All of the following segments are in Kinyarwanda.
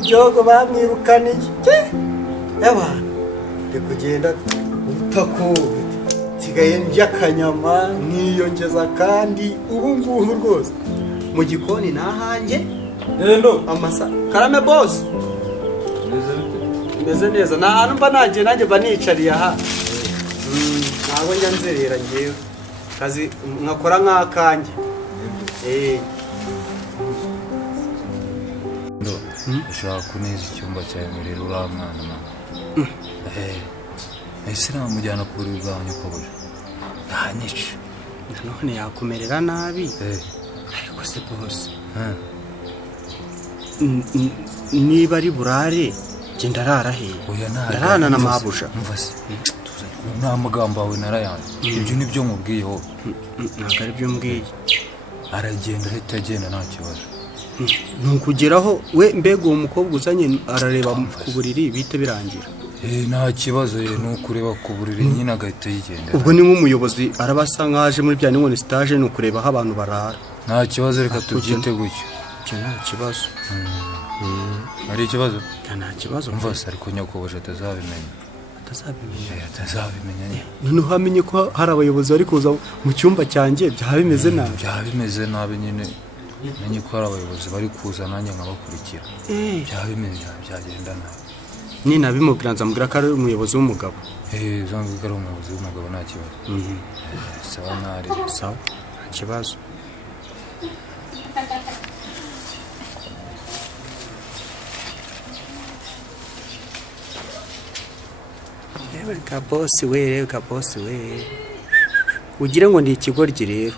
Muryogo bamwirukaniye abantu ndi kugenda utakuwe nsigaye ndya akanyama niyongeza kandi ubu ngubu rwose mu gikoni nahanjye amasa karame boss meze neza nta hantu mba nanjye mba nicariye aha ntabwo njya nzerera ngewe kazi nkakora nk'akanjye ushaka kuneza icyumba cyawe muri uriya mwana mama ese namujyana ku buriri bwanjye ukoboje ntanyice nanone yakumerera nabi ariko se bose niba ari burare genda arara he ndarana na mabuja mva se nta magambo yawe narayanze ibyo nibyo nkubwiyeho ntabwo ari byo mbwiye aragenda ahita agenda nta kibazo ntukugeraho we mbega uwo mukobwa uzanye arareba ku buriri bihita birangira nta kibazo ni ukureba ku buriri nyine agahita yigendera ubwo ni nk'umuyobozi araba asa nk'aje muri bya n'inkoni stage ni ukureba aho abantu barara nta kibazo reka tubyite gutyo ibyo nta kibazo hari ikibazo nta kibazo mva se ariko nyakubahwa atazabimenya noneho hamenye ko hari abayobozi bari kuza mu cyumba cyanjye byaba bimeze nabi nyine menye ko hari abayobozi bari kuza nanjye nkabakurikira byaba bimeze byagenda nabi ninabimubwira nzamubwira ko ari umuyobozi w'umugabo zambwira ko ari umuyobozi w'umugabo nta kibazo sawa ntari sawa nta kibazo Reka bosi we ugire ngo ndi ikigoryi rero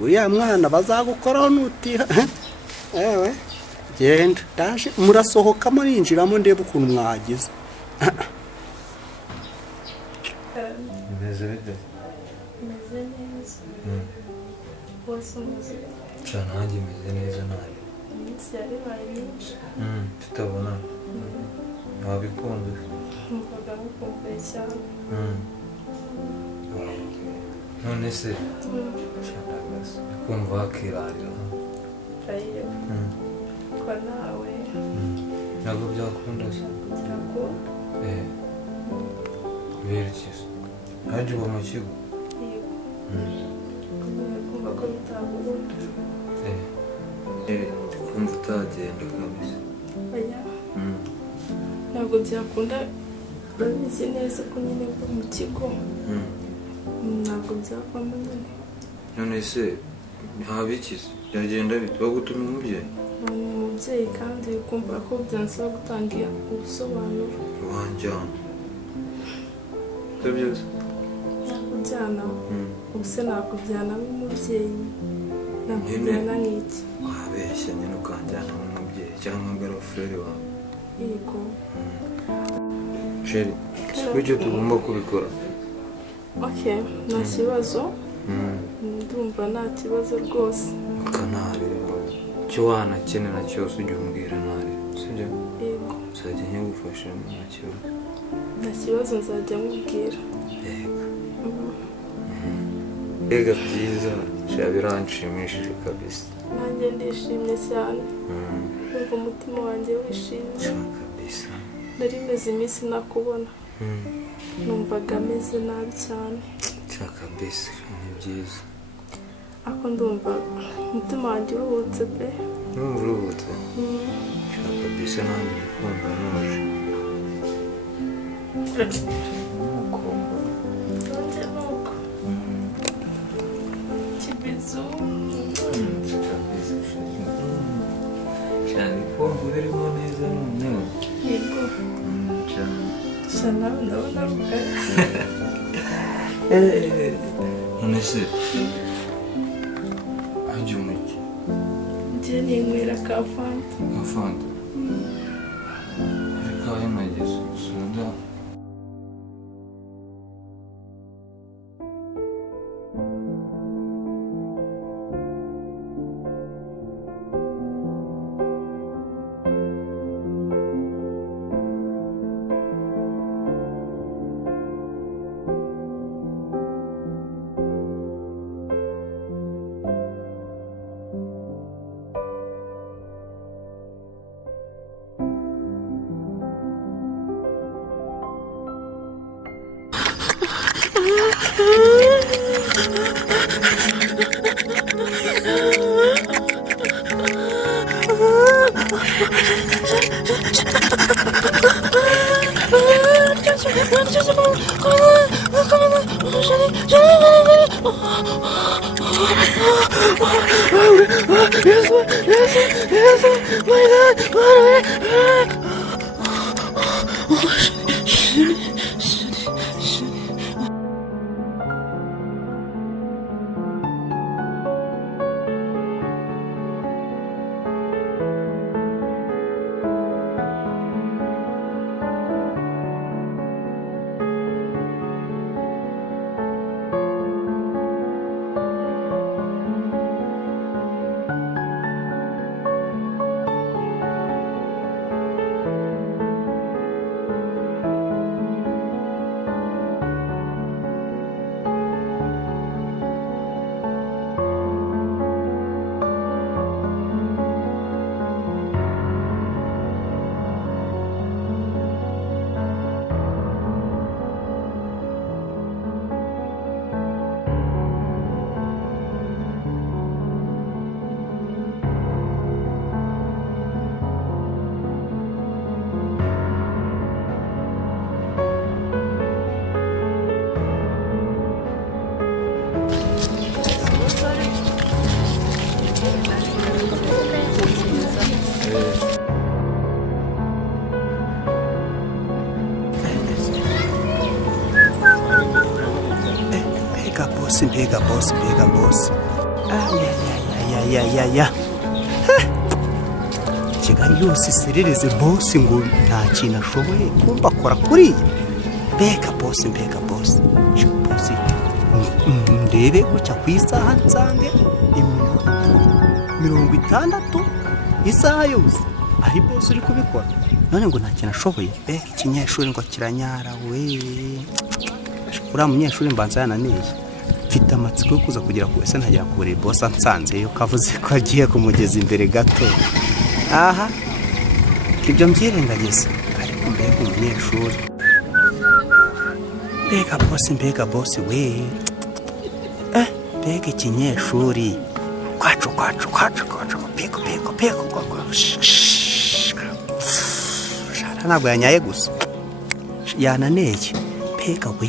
uriya mwana bazagukoraho nutiha ewe genda ndaje murasohokamo ninjiramo ndebe ukuntu mwagize meze bite meze neza bose umeze cyane nanjye meze neza nabi iminsi yabaye myinshi tutabona wabikunze numvaga mukumbuye cyane none se shandagaza kumva wakirarira ayo ko nawe ntabwo byakunda se byakunda kubera iki se hajya uba mu kigo yego kumva ko bitakunda kumva utagenda kabisa oya ntabwo byakunda urabizi neza ko nyine mva mu kigo ntabwo byavamo nyine none se ntabikize byagenda bite bagutuma umubyeyi ni umubyeyi kandi kumva ko byansaba gutanga ubusobanuro wanjyana ibyo byose nakujyana ubuse nakujyana nk'umubyeyi nakujyana nk'iki wabeshya nyine ukanjyana nk'umubyeyi cyangwa garafurere wawe yego sheri bityo tugomba kubikora nta kibazo ndumva nta kibazo rwose ukanareba icyo wanakenera cyose ujya umbwira ntareba sibyo yego nzajya nkigufashamo nta kibazo nzajya nkubwira mbega byiza shira biranshimishije kabisa nanjye ndishimye cyane numva umutima wanjye wishimye kabisa nari meze iminsi nakubona numvaga ameze nabi cyane kabisa ni byiza ariko ndumva umutima wanjye uruhutse pe numva uruhutse kabisa nanjye ndikumva nuje nanjye nuko kibizu cyane kumva birimo neza noneho yego cyane ndabona rugari none se hajya umuki njye ninywera ka fanta nka fanta ariko aho nageze usanga mbega bosi ayayayayaya Kigali yose iserereze bosi ngo nta kintu ashoboye kumva akora kuriya. Mbega bosi ndebe gucya ku isaha nsange 60 isaha yose ari bosi uri kubikora, none ngo nta kintu ashoboye. Mbega ikinyeshuri ngo kiranyara we, uriya munyeshuri mbanza yananiye. Mfite amatsiko yo kuza kugira ku ese ntajya kuburira bosi ansanzeyo kavuze ko agiye kumugeza imbere gato. Aha ibyo mbyirengagiza, ariko mbega umunyeshuri, mbega bosi we, mbega ikinyeshuri kwacu peko ntabwo yanyaye gusa yananeye. Mbega we